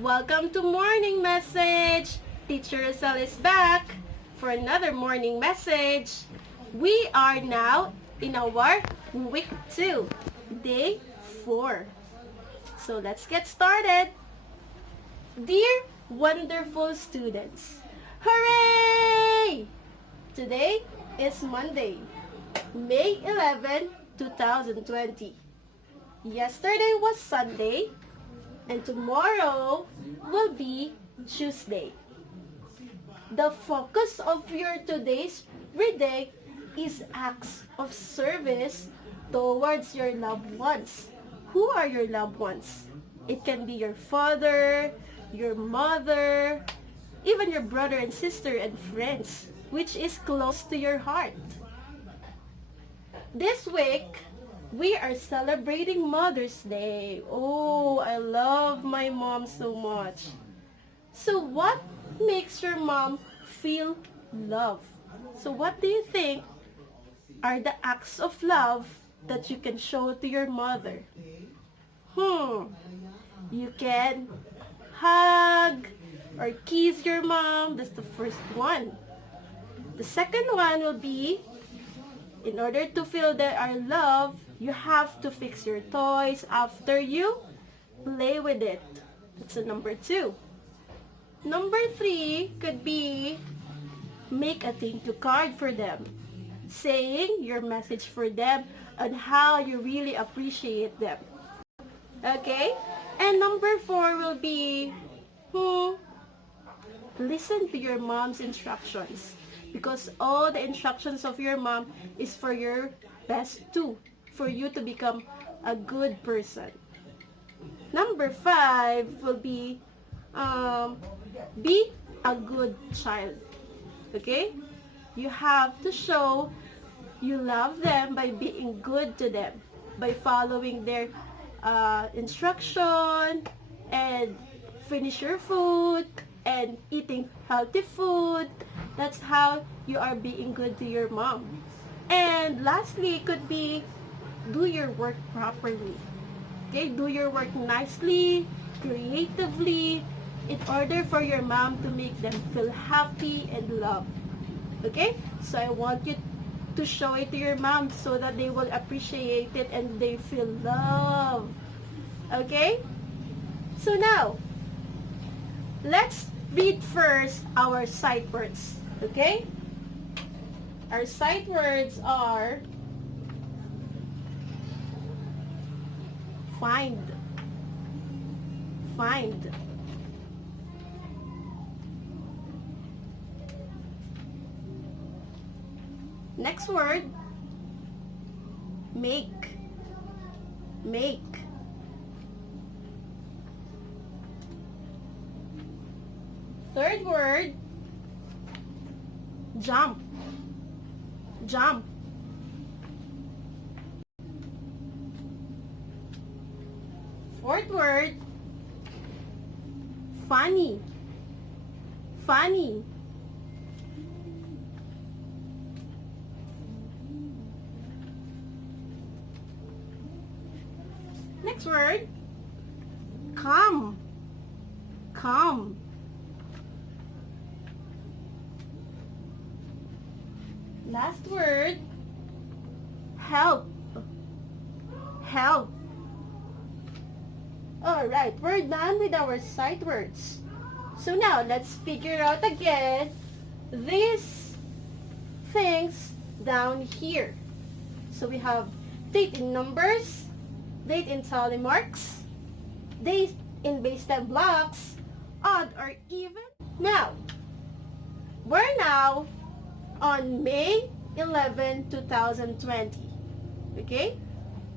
Welcome to Morning Message. Teacher Rosel is back for another morning message. We are now in our week 2, day 4. So let's get started. Dear wonderful students, hooray! Today is Monday, May 11, 2020. Yesterday was Sunday, and tomorrow will be Tuesday. The focus of your today's reading is acts of service towards your loved ones. Who are your loved ones? It can be your father, your mother, even your brother and sister and friends, which is close to your heart. This week, we are celebrating Mother's Day. Oh, I love my mom so much. So what makes your mom feel love? So what do you think are the acts of love that you can show to your mother? You can hug or kiss your mom. That's the first one. The second one will be, in order to feel that our love, you have to fix your toys after you play with it. That's the number 2. Number 3 could be make a thank you card for them, saying your message for them and how you really appreciate them. Okay? And number 4 will be listen to your mom's instructions, because all the instructions of your mom is for your best too, for you to become a good person. Number 5 will be a good child. Okay? You have to show you love them by being good to them, by following their instruction and finish your food and eating healthy food. That's how you are being good to your mom. And lastly, it could be do your work properly. Okay, do your work nicely, creatively, in order for your mom to make them feel happy and loved. Okay, so I want you to show it to your mom so that they will appreciate it and they feel love. Okay, so now let's read first our sight words. Okay, our sight words are find, find, next word, make, make, third word, jump, jump, fourth word, funny, funny, next word, calm, calm, last word, help, help. Alright, we're done with our sight words. So now, let's figure out again these things down here. So we have date in numbers, date in tally marks, date in base 10 blocks, odd or even. Now, we're now on May 11, 2020. Okay?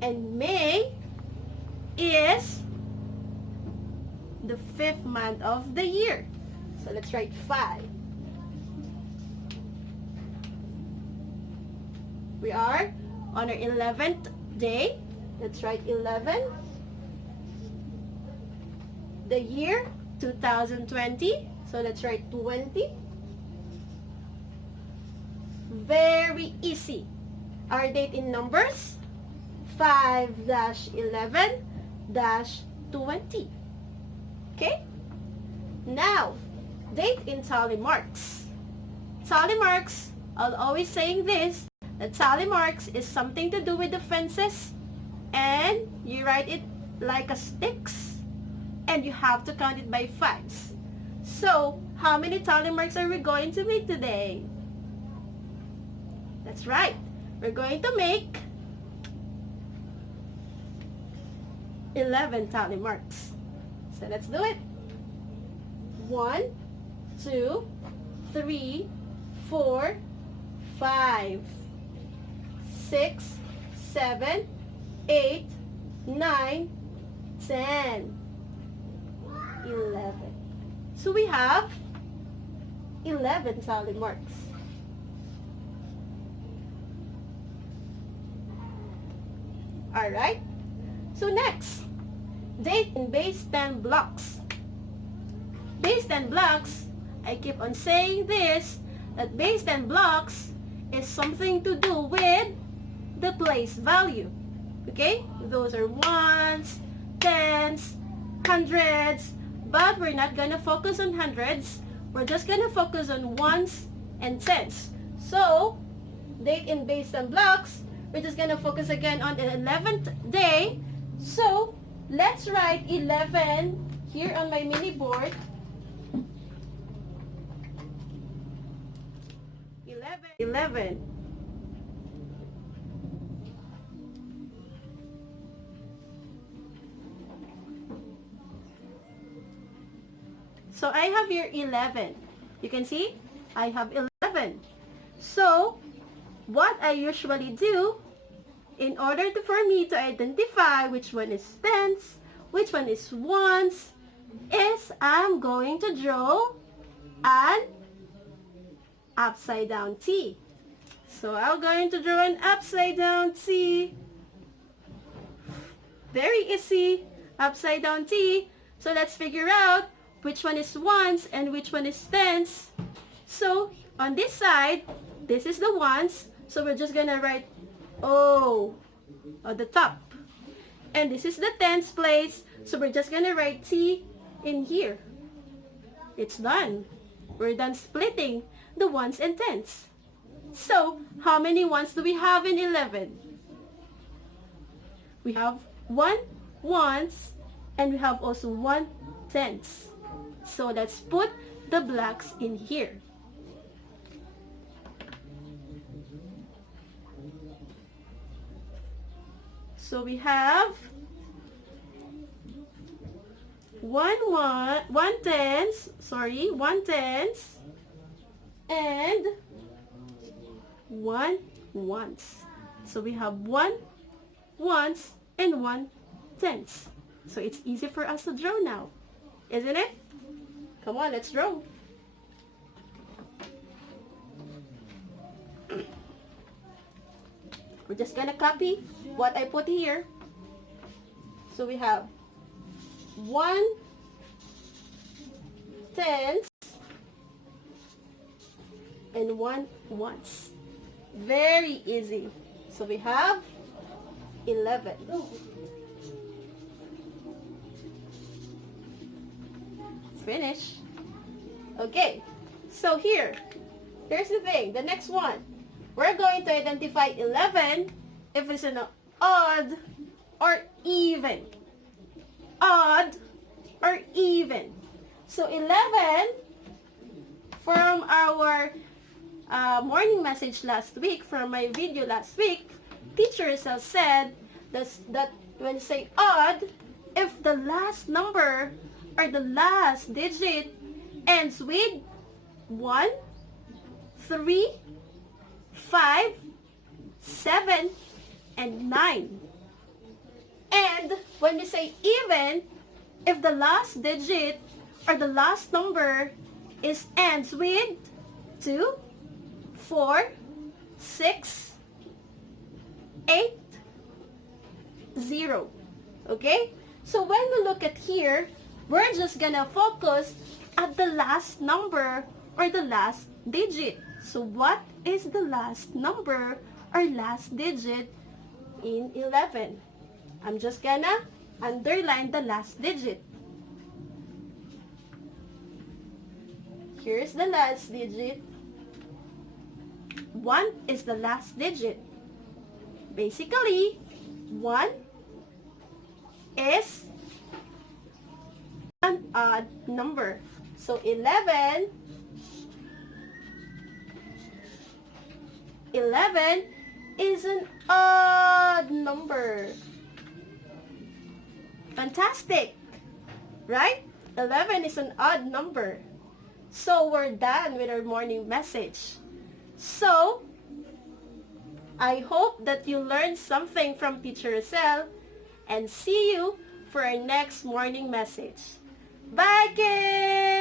And May is the 5th month of the year. So let's write 5. We are on our 11th day. Let's write 11. The year 2020. So let's write 20. Very easy. Our date in numbers, 5-11-20. Okay? Now, date in tally marks. Tally marks, I'll always saying this, that tally marks is something to do with the fences, and you write it like a sticks, and you have to count it by fives. So, how many tally marks are we going to make today? That's right. We're going to make 11 tally marks. So let's do it. 1, 2, 3, 4, 5, 6, 7, 8, 9, 10, 11. So we have 11 tally marks. Alright? So next, date in base 10 blocks. Base 10 blocks, I keep on saying this, that base 10 blocks is something to do with the place value. Okay? Those are ones, tens, hundreds, but we're not gonna focus on hundreds. We're just gonna focus on ones and tens. So, date in base 10 blocks, we're just gonna focus again on the 11th day. So, let's write 11 here on my mini board. 11. So I have here 11. You can see, I have 11. So, what I usually do, in order for me to identify which one is tens, which one is ones, is I'm going to draw an upside down T. So I'm going to draw an upside down T. Very easy, upside down T. So let's figure out which one is ones and which one is tens. So on this side, this is the ones. So we're just gonna write O on the top. And this is the tens place. So we're just gonna write T in here. It's done. We're done splitting the ones and tens. So, how many ones do we have in 11? We have 1 ones and we have also 1 tens. So, let's put the blocks in here. So, we have 1 tens and 1 ones. So we have 1 ones and 1 tens. So it's easy for us to draw now, isn't it? Come on, let's draw. We're just gonna copy what I put here. So we have 1 tens and 1 ones. Very easy. So we have 11. Finish. Okay. So here's the thing. The next one. We're going to identify 11 if it's an odd or even. Odd or even. So 11 from our morning message last week, from my video last week, Teacher Rizal said that when you say odd, if the last number or the last digit ends with 1, 3, 5, 7, and 9. And when we say even, if the last digit or the last number ends with 2, 4, 6, 8, 0. Okay? So when we look at here, we're just gonna focus at the last number or the last digit. So what is the last number or last digit in 11? I'm just gonna underline the last digit. Here's the last digit. 1 is the last digit. Basically, 1 is an odd number. So 11 is an odd number. Fantastic! Right? 11 is an odd number. So we're done with our morning message. So, I hope that you learned something from Teacher Rosel and see you for our next morning message. Bye, kids!